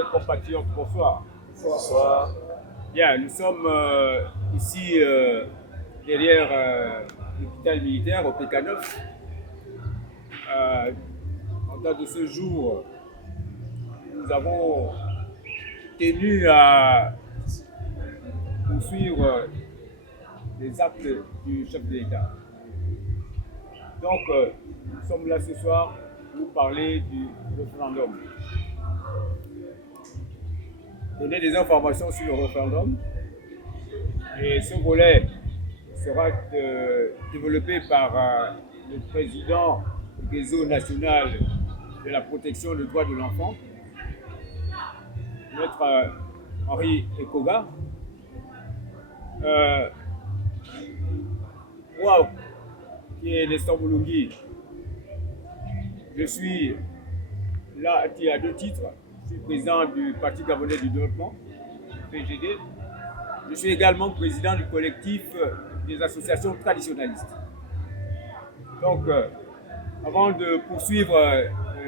Chers compatriotes, bonsoir. Bonsoir. Bien, nous sommes ici derrière l'hôpital militaire au PK9. En date de ce jour, nous avons tenu à poursuivre les actes du chef de l'État. Donc, nous sommes là ce soir pour parler du référendum. Donner des informations sur le référendum. Et ce volet sera développé par le président du réseau national de la protection des droits de l'enfant, Maître Henri Ekoga. Moi, qui est Nestor Moulungi, je suis là à deux titres. Je suis président du Parti Gabonais du Développement, PGD. Je suis également président du collectif des associations traditionnalistes. Donc, avant de poursuivre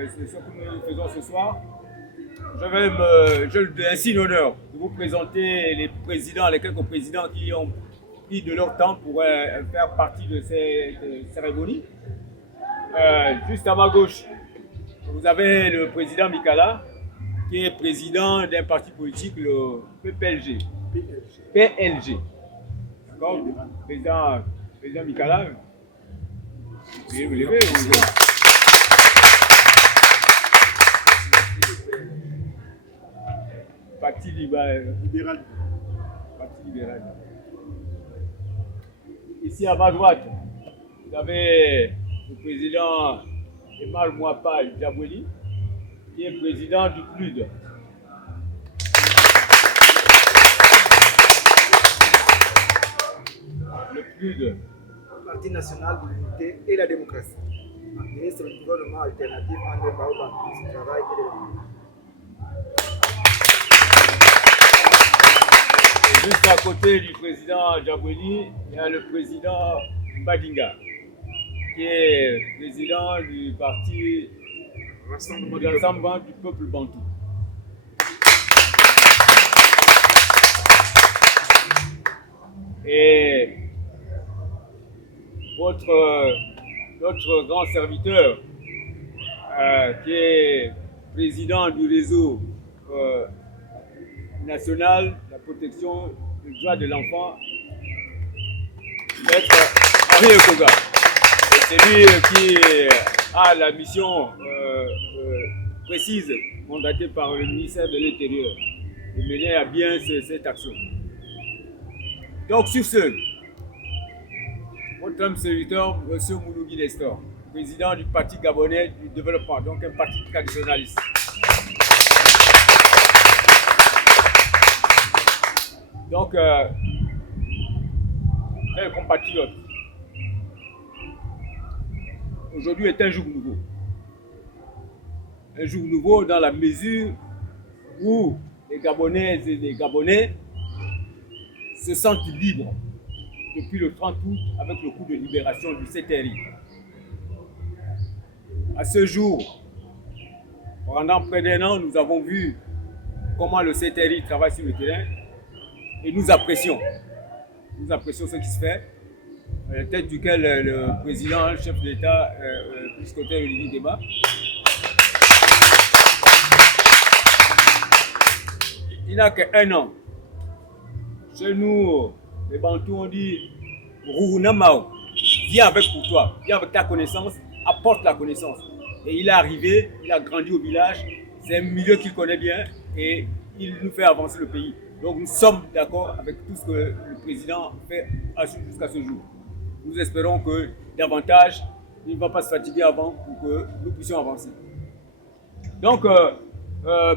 ce que nous faisons ce soir, je ainsi l'honneur de vous présenter les présidents, les quelques présidents qui ont pris de leur temps pour faire partie de cette cérémonie. Juste à ma gauche, vous avez le président Mikala, qui est président d'un parti politique, le PPLG. PLG. D'accord? Président Mikala. Vous vous levez Parti libéral. Parti libéral. Ici à ma droite, vous avez le président Emal Mouapa Djabweli, qui est président du PLUD. Le PLUD. Parti national de l'unité et la démocratie. Ministre du gouvernement alternatif André Baouba, ministre du travail et de l'économie. Juste à côté du président Djabweli, il y a le président Mbadinga, qui est président du parti Rassemblement du peuple bantou. Et notre grand serviteur, qui est président du réseau national de la protection des droits de l'enfant, Maître Henri Ekoga. C'est lui qui a la mission précise mandatée par le ministère de l'Intérieur de mener à bien cette action. Donc sur ce, votre homme serviteur, M. Moulungi Nestor, président du Parti Gabonais du Développement, donc un parti traditionnaliste. Donc, chers compatriotes, aujourd'hui est un jour nouveau. Un jour nouveau dans la mesure où les Gabonaises et les Gabonais se sentent libres depuis le 30 août avec le coup de libération du CTRI. À ce jour, pendant près d'un an, nous avons vu comment le CTRI travaille sur le terrain et nous apprécions ce qui se fait, à la tête duquel le président, le chef de l'État, Piscotin Olivier Débat. Il n'a qu'un an. Chez nous, les Bantous, on dit Rouhunamao, viens avec pour toi, viens avec ta connaissance, apporte la connaissance. Et il est arrivé, il a grandi au village, c'est un milieu qu'il connaît bien et il nous fait avancer le pays. Donc nous sommes d'accord avec tout ce que le président fait jusqu'à ce jour. Nous espérons que davantage, il ne va pas se fatiguer avant pour que nous puissions avancer. Donc,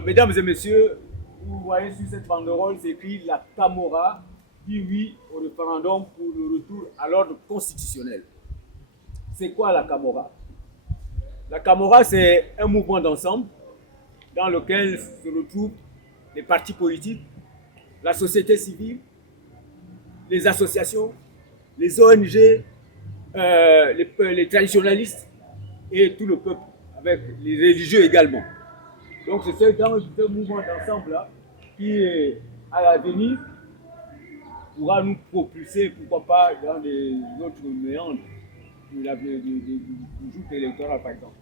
mesdames et messieurs, vous voyez sur cette banderole, c'est écrit « La Camorra dit oui au référendum pour le retour à l'ordre constitutionnel ». C'est quoi la Camorra? La Camorra, c'est un mouvement d'ensemble dans lequel se retrouvent les partis politiques, la société civile, les associations, les ONG, les traditionalistes et tout le peuple, avec les religieux également. Donc c'est dans ce mouvement d'ensemble-là qui, à l'avenir, pourra nous propulser, pourquoi pas, dans des autres méandres du joute électoral, par exemple.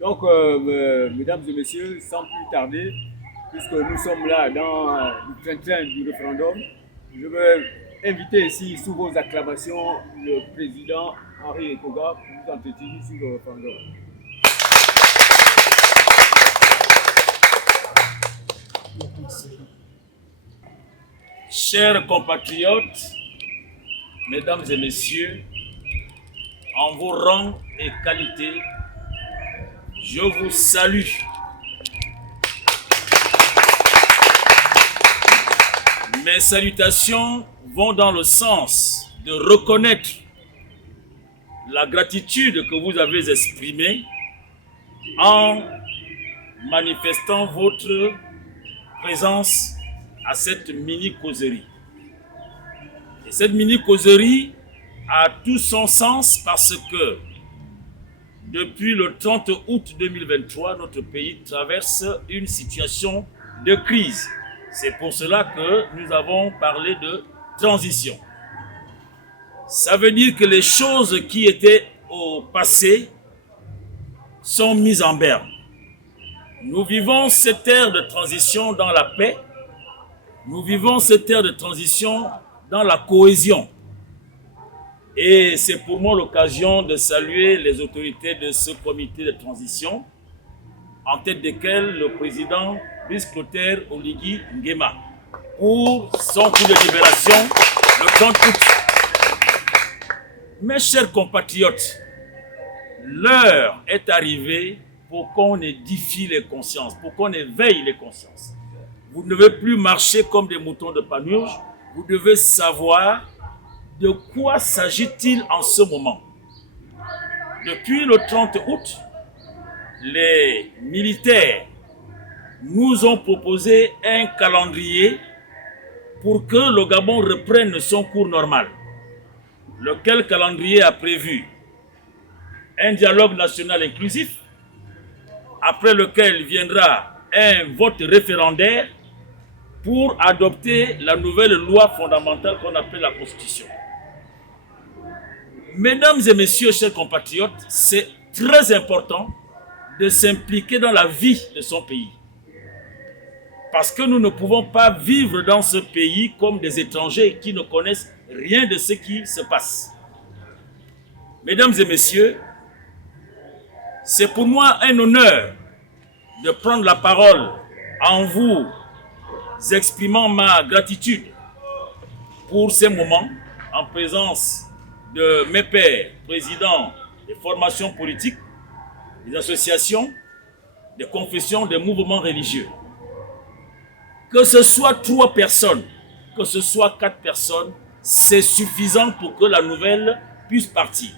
Donc, mesdames et messieurs, sans plus tarder, puisque nous sommes là dans le train-train du référendum, je veux inviter ici, sous vos acclamations, le président Henri Ekoga pour nous entretenir sur le référendum. Chers compatriotes, mesdames et messieurs, en vos rangs et qualités, je vous salue. Mes salutations vont dans le sens de reconnaître la gratitude que vous avez exprimée en manifestant votre présence à cette mini-causerie. Et cette mini-causerie a tout son sens parce que depuis le 30 août 2023, notre pays traverse une situation de crise. C'est pour cela que nous avons parlé de transition. Ça veut dire que les choses qui étaient au passé sont mises en berne. Nous vivons cette ère de transition dans la paix. Nous vivons cette ère de transition dans la cohésion. Et c'est pour moi l'occasion de saluer les autorités de ce comité de transition, en tête desquelles le président Brice Clotaire Oligui Nguema, pour son coup de libération le 30 août. Mes chers compatriotes, l'heure est arrivée pour qu'on édifie les consciences, pour qu'on éveille les consciences. Vous ne devez plus marcher comme des moutons de Panurge, vous devez savoir de quoi s'agit-il en ce moment. Depuis le 30 août, les militaires nous ont proposé un calendrier pour que le Gabon reprenne son cours normal. Lequel calendrier a prévu un dialogue national inclusif, après lequel viendra un vote référendaire pour adopter la nouvelle loi fondamentale qu'on appelle la Constitution. Mesdames et messieurs, chers compatriotes, c'est très important de s'impliquer dans la vie de son pays. Parce que nous ne pouvons pas vivre dans ce pays comme des étrangers qui ne connaissent rien de ce qui se passe. Mesdames et messieurs, c'est pour moi un honneur de prendre la parole en vous exprimant ma gratitude pour ces moments en présence de mes pairs, présidents des formations politiques, des associations, des confessions, des mouvements religieux. Que ce soit 3 personnes, que ce soit 4 personnes, c'est suffisant pour que la nouvelle puisse partir.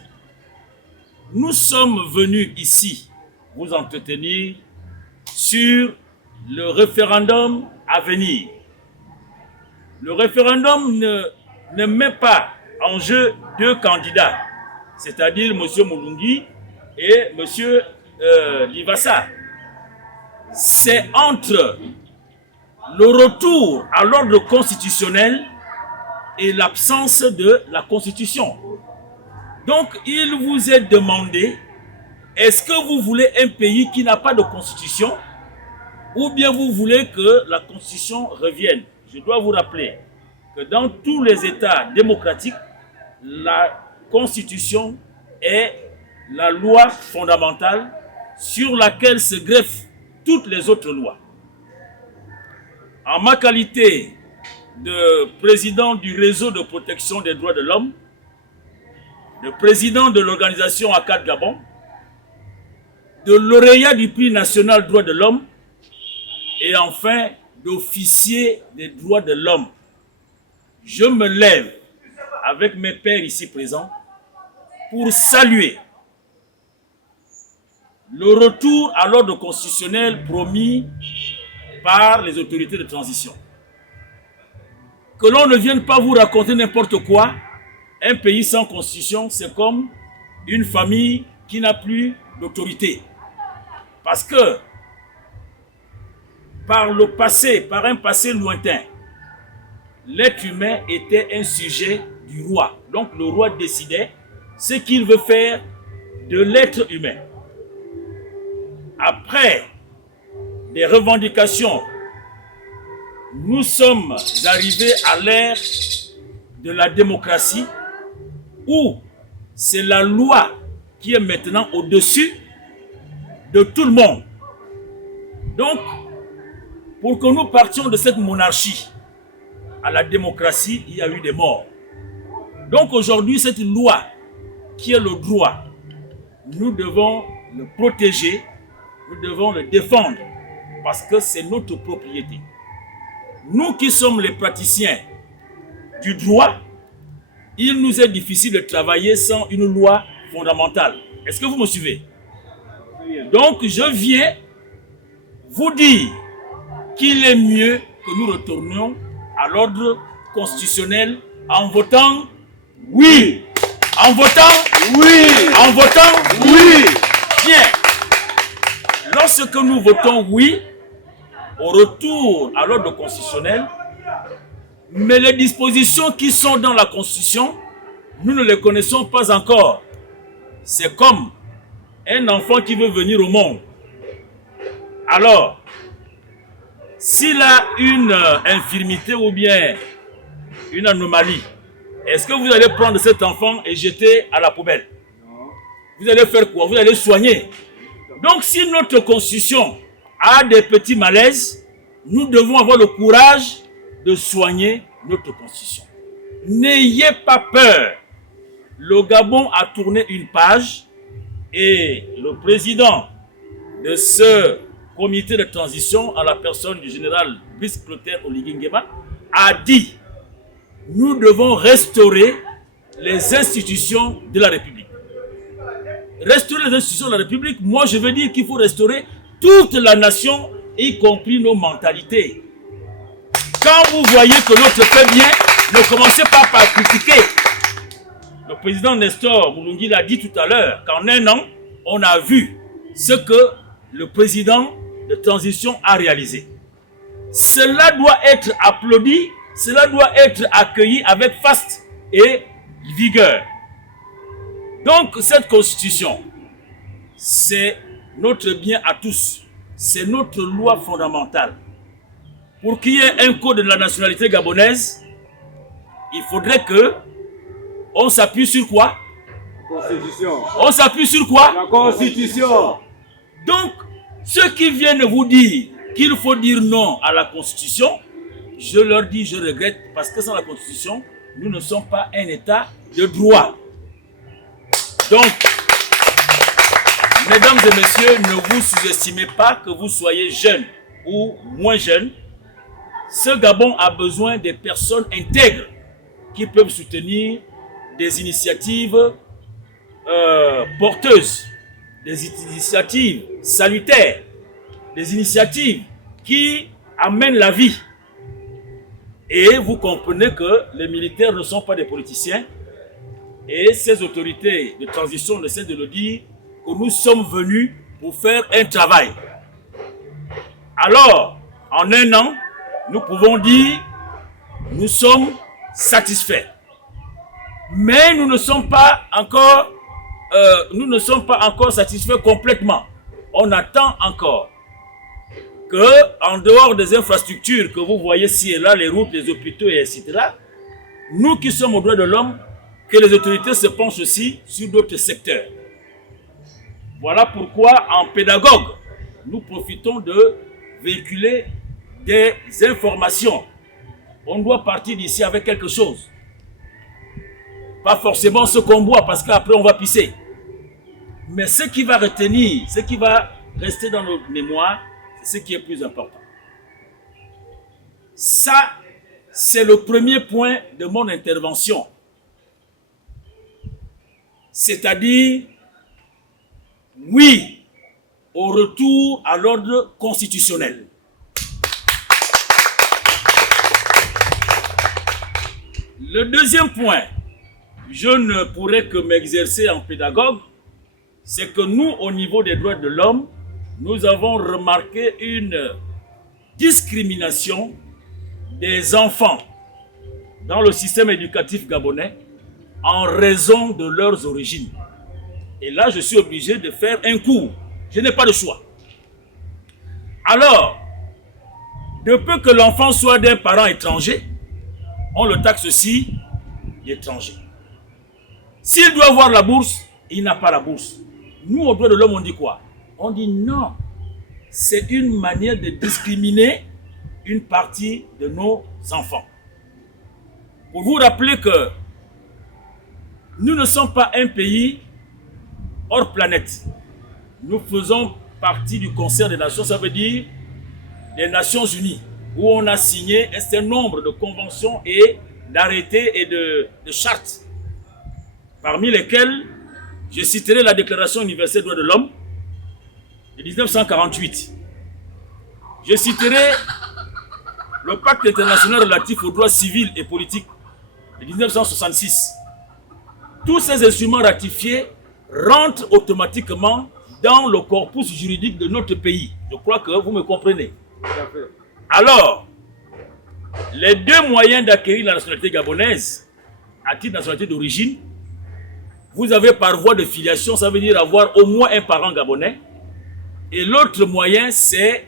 Nous sommes venus ici vous entretenir sur le référendum à venir. Le référendum ne met pas en jeu 2 candidats, c'est-à-dire M. Moulungi et M. Livassa. C'est entre le retour à l'ordre constitutionnel et l'absence de la Constitution. Donc, il vous est demandé, est-ce que vous voulez un pays qui n'a pas de Constitution ou bien vous voulez que la Constitution revienne? Je dois vous rappeler que dans tous les États démocratiques, la Constitution est la loi fondamentale sur laquelle se greffent toutes les autres lois. En ma qualité de président du réseau de protection des droits de l'homme, de président de l'organisation ACAD Gabon, de lauréat du prix national droits de l'homme et enfin d'officier des droits de l'homme, je me lève avec mes pairs ici présents pour saluer le retour à l'ordre constitutionnel promis par les autorités de transition. Que l'on ne vienne pas vous raconter n'importe quoi. Un pays sans constitution, c'est comme une famille qui n'a plus d'autorité. Parce que par le passé, par un passé lointain, l'être humain était un sujet du roi. Donc le roi décidait ce qu'il veut faire de l'être humain. Après des revendications, nous sommes arrivés à l'ère de la démocratie où c'est la loi qui est maintenant au-dessus de tout le monde. Donc, pour que nous partions de cette monarchie à la démocratie, il y a eu des morts. Donc aujourd'hui, cette loi qui est le droit, nous devons le protéger, nous devons le défendre parce que c'est notre propriété. Nous qui sommes les praticiens du droit, il nous est difficile de travailler sans une loi fondamentale. Est-ce que vous me suivez? Donc je viens vous dire qu'il est mieux que nous retournions à l'ordre constitutionnel en votant oui. En votant oui. En votant oui. Bien. Lorsque nous votons oui, au retour à l'ordre constitutionnel, mais les dispositions qui sont dans la Constitution, nous ne les connaissons pas encore. C'est comme un enfant qui veut venir au monde. Alors, s'il a une infirmité ou bien une anomalie, est-ce que vous allez prendre cet enfant et jeter à la poubelle? Non. Vous allez faire quoi? Vous allez soigner. Donc, si notre Constitution a des petits malaises, nous devons avoir le courage de soigner notre Constitution. N'ayez pas peur. Le Gabon a tourné une page et le président de ce comité de transition, à la personne du général Brice Clotaire Oligui Nguema, a dit: nous devons restaurer les institutions de la République. Restaurer les institutions de la République, moi je veux dire qu'il faut restaurer toute la nation, y compris nos mentalités. Quand vous voyez que l'autre fait bien, ne commencez pas par critiquer. Le président Nestor Moulungi l'a dit tout à l'heure, qu'en un an, on a vu ce que le président de transition a réalisé. Cela doit être applaudi, cela doit être accueilli avec faste et vigueur. Donc cette constitution, c'est notre bien à tous, c'est notre loi fondamentale. Pour qu'il y ait un code de la nationalité gabonaise, il faudrait que on s'appuie sur quoi? Constitution. On s'appuie sur quoi? La Constitution. Donc, ceux qui viennent vous dire qu'il faut dire non à la Constitution, je leur dis, je regrette, parce que sans la Constitution, nous ne sommes pas un État de droit. Donc, mesdames et messieurs, ne vous sous-estimez pas que vous soyez jeunes ou moins jeunes. Ce Gabon a besoin des personnes intègres qui peuvent soutenir des initiatives porteuses, des initiatives salutaires, des initiatives qui amènent la vie. Et vous comprenez que les militaires ne sont pas des politiciens et ces autorités de transition essaient de le dire, que nous sommes venus pour faire un travail. Alors, en un an, nous pouvons dire, nous sommes satisfaits. Mais nous ne sommes pas encore satisfaits complètement. On attend encore que, en dehors des infrastructures que vous voyez ci et là, les routes, les hôpitaux, et etc., nous qui sommes aux droits de l'homme, que les autorités se penchent aussi sur d'autres secteurs. Voilà pourquoi, en pédagogue, nous profitons de véhiculer des informations. On doit partir d'ici avec quelque chose. Pas forcément ce qu'on boit, parce qu'après on va pisser. Mais ce qui va retenir, ce qui va rester dans notre mémoire, c'est ce qui est plus important. Ça, c'est le premier point de mon intervention. C'est-à-dire, oui, au retour à l'ordre constitutionnel. Le deuxième point, je ne pourrais que m'exercer en pédagogue, c'est que nous, au niveau des droits de l'homme, nous avons remarqué une discrimination des enfants dans le système éducatif gabonais en raison de leurs origines. Et là, je suis obligé de faire un cours. Je n'ai pas de choix. Alors, de peu que l'enfant soit d'un parent étranger, on le taxe aussi d'étranger. S'il doit avoir la bourse, il n'a pas la bourse. Nous, au droit de l'homme, on dit quoi? On dit non. C'est une manière de discriminer une partie de nos enfants. Pour vous rappeler que nous ne sommes pas un pays hors planète. Nous faisons partie du concert des nations, ça veut dire des Nations Unies, où on a signé un certain nombre de conventions et d'arrêtés et de chartes, parmi lesquelles je citerai la Déclaration universelle des droits de l'homme de 1948. Je citerai le Pacte international relatif aux droits civils et politiques de 1966. Tous ces instruments ratifiés rentrent automatiquement dans le corpus juridique de notre pays. Je crois que vous me comprenez. Alors, les deux moyens d'acquérir la nationalité gabonaise, à titre de nationalité d'origine, vous avez par voie de filiation, ça veut dire avoir au moins un parent gabonais. Et l'autre moyen, c'est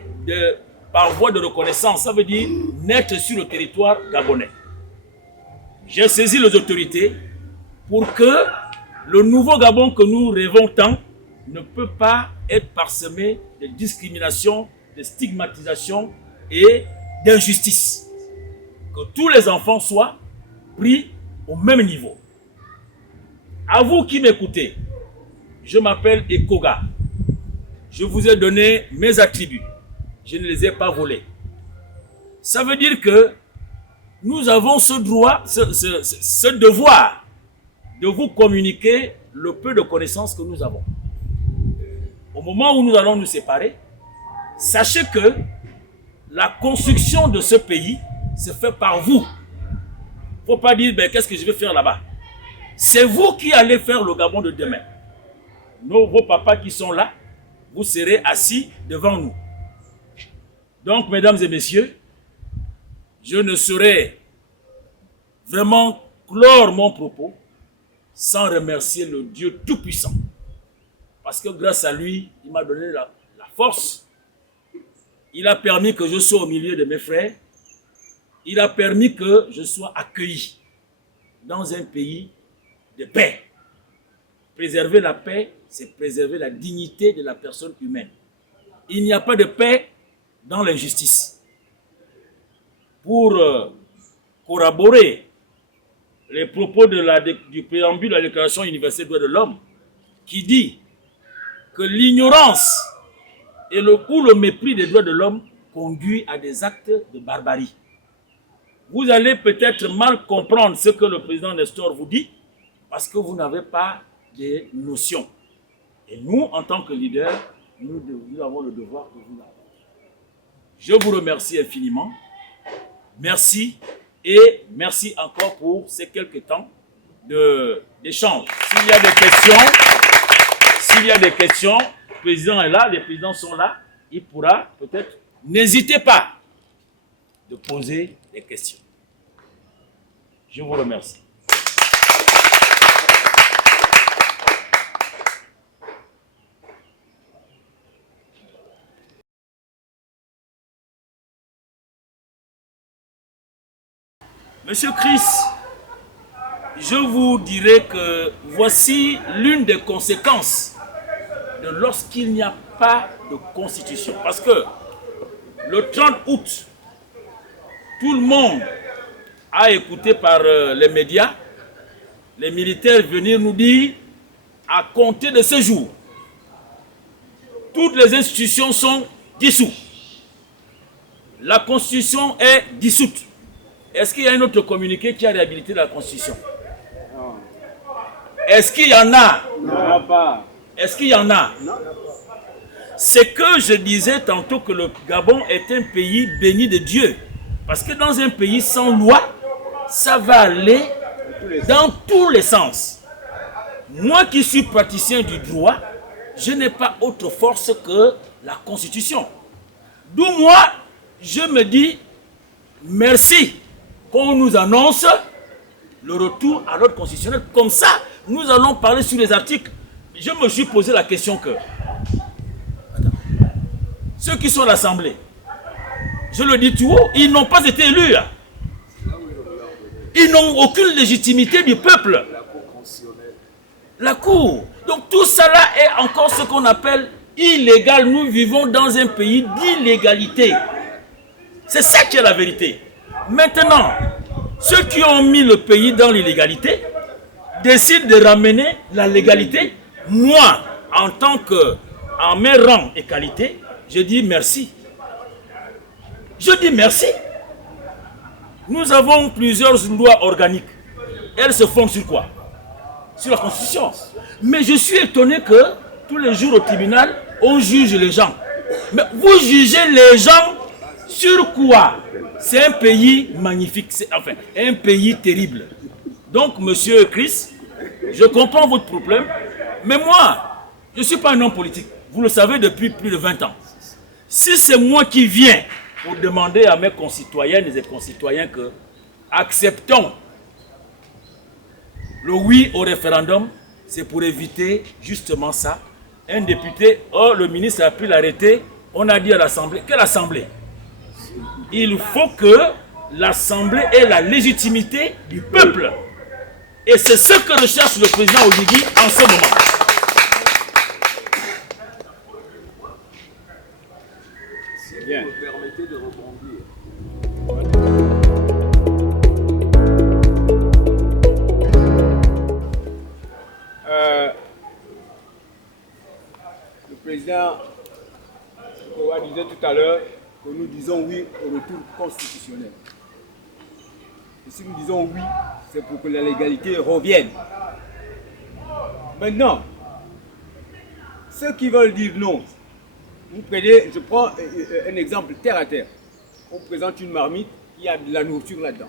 par voie de reconnaissance, ça veut dire naître sur le territoire gabonais. J'ai saisi les autorités pour que le nouveau Gabon que nous rêvons tant ne peut pas être parsemé de discrimination, de stigmatisation et d'injustice. Que tous les enfants soient pris au même niveau. À vous qui m'écoutez, je m'appelle Ekoga. Je vous ai donné mes attributs. Je ne les ai pas volés. Ça veut dire que nous avons ce droit, ce devoir de vous communiquer le peu de connaissances que nous avons. Au moment où nous allons nous séparer, sachez que la construction de ce pays se fait par vous. Il ne faut pas dire, ben, qu'est-ce que je vais faire là-bas? C'est vous qui allez faire le Gabon de demain. Vos papas qui sont là, vous serez assis devant nous. Donc, mesdames et messieurs, je ne saurais vraiment clore mon propos sans remercier le Dieu Tout-Puissant. Parce que grâce à lui, il m'a donné la force. Il a permis que je sois au milieu de mes frères. Il a permis que je sois accueilli dans un pays de paix. Préserver la paix, c'est préserver la dignité de la personne humaine. Il n'y a pas de paix dans l'injustice. Pour corroborer les propos du préambule de la Déclaration universelle des droits de l'homme, qui dit que l'ignorance ou le mépris des droits de l'homme conduit à des actes de barbarie. Vous allez peut-être mal comprendre ce que le président Nestor vous dit, parce que vous n'avez pas de notions. Et nous, en tant que leaders, nous avons le devoir de vous l'apprendre. Je vous remercie infiniment. Merci et merci encore pour ces quelques temps d'échange. S'il y a des questions, le président est là, les présidents sont là, il pourra peut-être, n'hésitez pas de poser des questions. Je vous remercie. Monsieur Chris, je vous dirais que voici l'une des conséquences de lorsqu'il n'y a pas de constitution. Parce que le 30 août, tout le monde a écouté par les médias, les militaires venir nous dire, à compter de ce jour, toutes les institutions sont dissoutes. La constitution est dissoute. Est-ce qu'il y a un autre communiqué qui a réhabilité la Constitution? Non. Est-ce qu'il y en a? Non, pas. Est-ce qu'il y en a? Non. C'est que je disais tantôt que le Gabon est un pays béni de Dieu. Parce que dans un pays sans loi, ça va aller dans tous les sens. Moi qui suis praticien du droit, je n'ai pas autre force que la Constitution. D'où moi, je me dis merci qu'on nous annonce le retour à l'ordre constitutionnel. Comme ça, nous allons parler sur les articles. Je me suis posé la question que ceux qui sont à l'Assemblée, je le dis tout haut, ils n'ont pas été élus. Ils n'ont aucune légitimité du peuple. La Cour. Donc tout ça là est encore ce qu'on appelle illégal. Nous vivons dans un pays d'illégalité. C'est ça qui est la vérité. Maintenant, ceux qui ont mis le pays dans l'illégalité décident de ramener la légalité. Moi, en mes rangs et qualités, je dis merci. Je dis merci. Nous avons plusieurs lois organiques. Elles se fondent sur quoi? Sur la Constitution. Mais je suis étonné que tous les jours au tribunal, on juge les gens. Mais vous jugez les gens sur quoi? C'est un pays magnifique, enfin, un pays terrible. Donc, monsieur Chris, je comprends votre problème, mais moi, je ne suis pas un homme politique. Vous le savez depuis plus de 20 ans. Si c'est moi qui viens pour demander à mes concitoyennes et concitoyens que acceptons le oui au référendum, c'est pour éviter justement ça. Un député, oh, le ministre a pris l'arrêté, on a dit à l'Assemblée, quelle Assemblée? Il faut que l'Assemblée ait la légitimité du peuple. Et c'est ce que recherche le président Oligui en ce moment. C'est bien. Vous me permettez de rebondir. Le président Kowa disait tout à l'heure que nous disons oui au retour constitutionnel. Et si nous disons oui, c'est pour que la légalité revienne. Maintenant, ceux qui veulent dire non, vous prenez, je prends un exemple terre à terre. On présente une marmite, il y a de la nourriture là-dedans.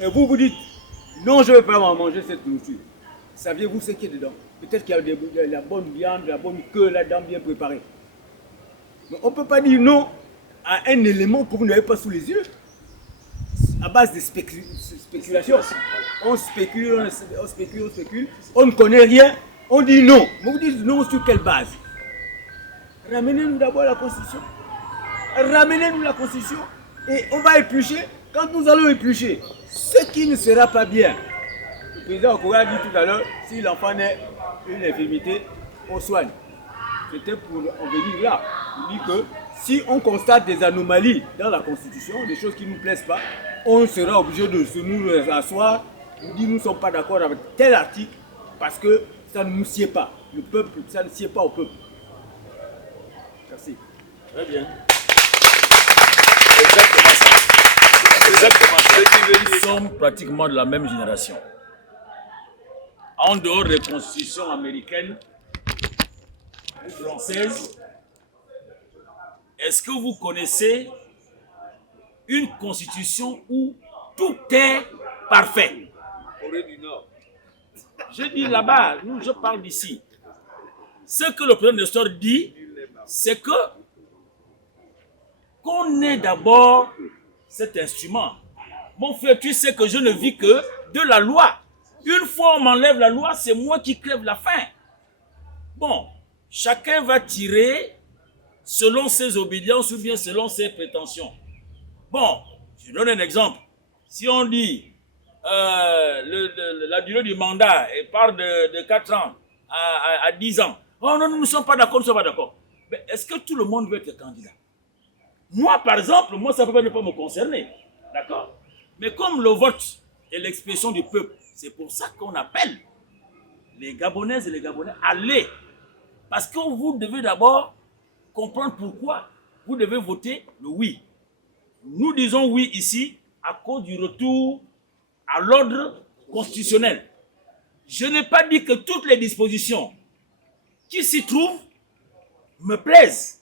Et vous vous dites, non, je ne vais pas manger cette nourriture. Saviez-vous ce qu'il y a dedans? Peut-être qu'il y a de la bonne viande, de la bonne queue là-dedans bien préparée. Mais on ne peut pas dire non à un élément que vous n'avez pas sous les yeux. À base de spéculation. On spécule, on spécule, on spécule. On ne connaît rien. On dit non. Mais vous dites non sur quelle base? Ramenez-nous d'abord la Constitution. Ramenez-nous la Constitution. Et on va éplucher. Quand nous allons éplucher, ce qui ne sera pas bien. Le président Okora a dit tout à l'heure, si l'enfant naît une infirmité, on soigne. C'était pour en venir là. Il dit que si on constate des anomalies dans la Constitution, des choses qui ne nous plaisent pas, on sera obligé de se nous asseoir, nous dire nous ne sommes pas d'accord avec tel article parce que ça ne nous sied pas. Le peuple, ça ne sied pas au peuple. Merci. Très bien. Exactement ça. Exactement ça. Nous sommes pratiquement de la même génération. En dehors des constitutions américaines, françaises, est-ce que vous connaissez une constitution où tout est parfait? Corée du Nord. Je dis là-bas, nous, je parle d'ici. Ce que le président Nestor dit, c'est que qu'on ait d'abord cet instrument. Mon frère, tu sais que je ne vis que de la loi. Une fois on m'enlève la loi, c'est moi qui crève la faim. Bon, chacun va tirer selon ses obédiences ou bien selon ses prétentions. Bon, je donne un exemple. Si on dit la durée du mandat part de 4 ans à 10 ans, oh non, nous ne sommes pas d'accord, nous ne sommes pas d'accord. Mais est-ce que tout le monde veut être candidat? Moi, par exemple, moi, ça ne peut pas me concerner. D'accord? Mais comme le vote est l'expression du peuple, c'est pour ça qu'on appelle les Gabonaises et les Gabonais à aller. Parce que vous devez d'abord comprendre pourquoi vous devez voter le oui. Nous disons oui ici à cause du retour à l'ordre constitutionnel. Je n'ai pas dit que toutes les dispositions qui s'y trouvent me plaisent.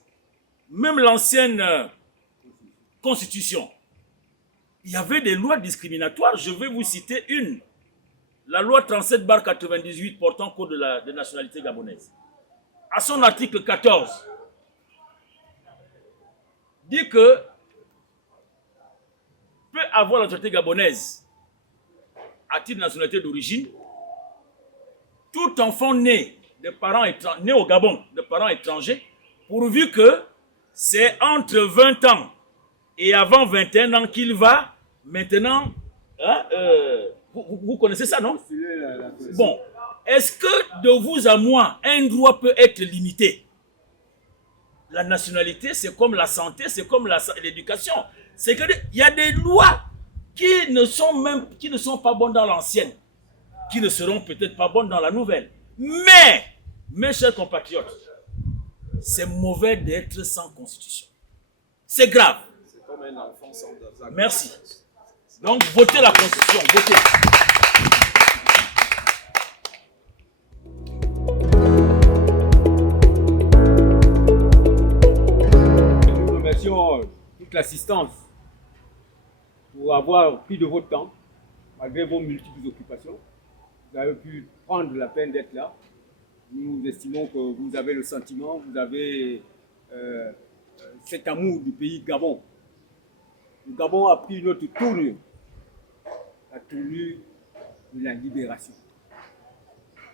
Même l'ancienne constitution. Il y avait des lois discriminatoires. Je vais vous citer une. La loi 37/98 portant code de nationalité gabonaise. À son article 14, dit que peut avoir l'autorité gabonaise à titre de nationalité d'origine tout enfant né de parents né au Gabon de parents étrangers, pourvu que c'est entre 20 ans et avant 21 ans qu'il va maintenant. Hein, vous connaissez ça, non? Bon, est-ce que de vous à moi, un droit peut être limité? La nationalité, c'est comme la santé, c'est comme l'éducation. C'est qu'il y a des lois qui ne sont pas bonnes dans l'ancienne, qui ne seront peut-être pas bonnes dans la nouvelle. Mais, mes chers compatriotes, c'est mauvais d'être sans constitution. C'est grave. C'est comme un enfant sans Dazac. Merci. Donc, votez la constitution, votez. Nous remercions toute l'assistance pour avoir pris de votre temps, malgré vos multiples occupations. Vous avez pu prendre la peine d'être là. Nous estimons que vous avez le sentiment, vous avez cet amour du pays Gabon. Le Gabon a pris notre tournure, la tournure de la libération.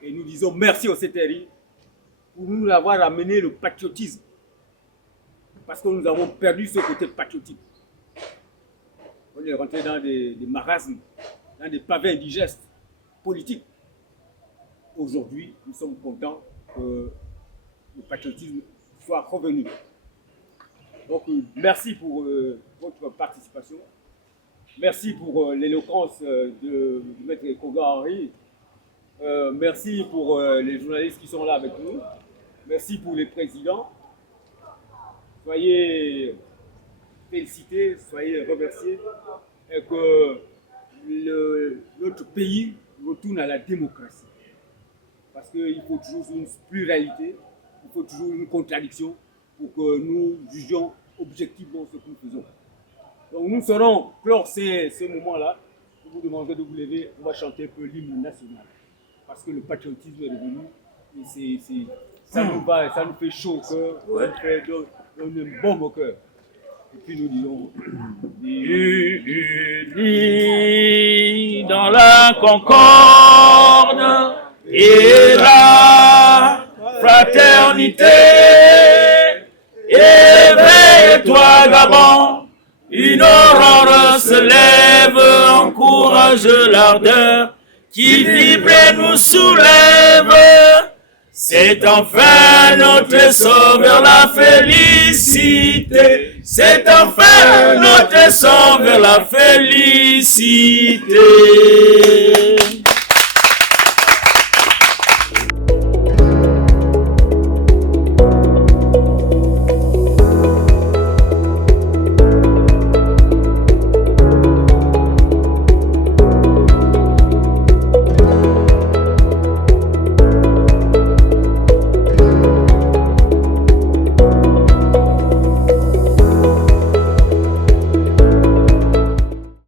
Et nous disons merci au CTRI pour nous avoir amené le patriotisme. Parce que nous avons perdu ce côté patriotique. On est rentré dans des marasmes, dans des pavés indigestes politiques. Aujourd'hui, nous sommes contents que le patriotisme soit revenu. Donc, merci pour votre participation. Merci pour l'éloquence de Maître Koga Henry. Merci pour les journalistes qui sont là avec nous. Merci pour les présidents. Soyez félicités, soyez remerciés et que notre pays retourne à la démocratie. Parce qu'il faut toujours une pluralité, il faut toujours une contradiction pour que nous jugions objectivement ce que nous faisons. Donc nous serons clore ces moments-là. Je vous demanderai de vous lever, on va chanter un peu l'hymne national. Parce que le patriotisme est revenu et ça nous va, ça nous fait chaud au cœur, ça nous fait donne un baume au cœur. Et puis nous disons unis dans la concorde et la fraternité. Éveille-toi, Gabon, une aurore se lève, encourage l'ardeur qui vibre et nous soulève. C'est enfin notre essor vers la félicité. C'est enfin notre essor vers la félicité.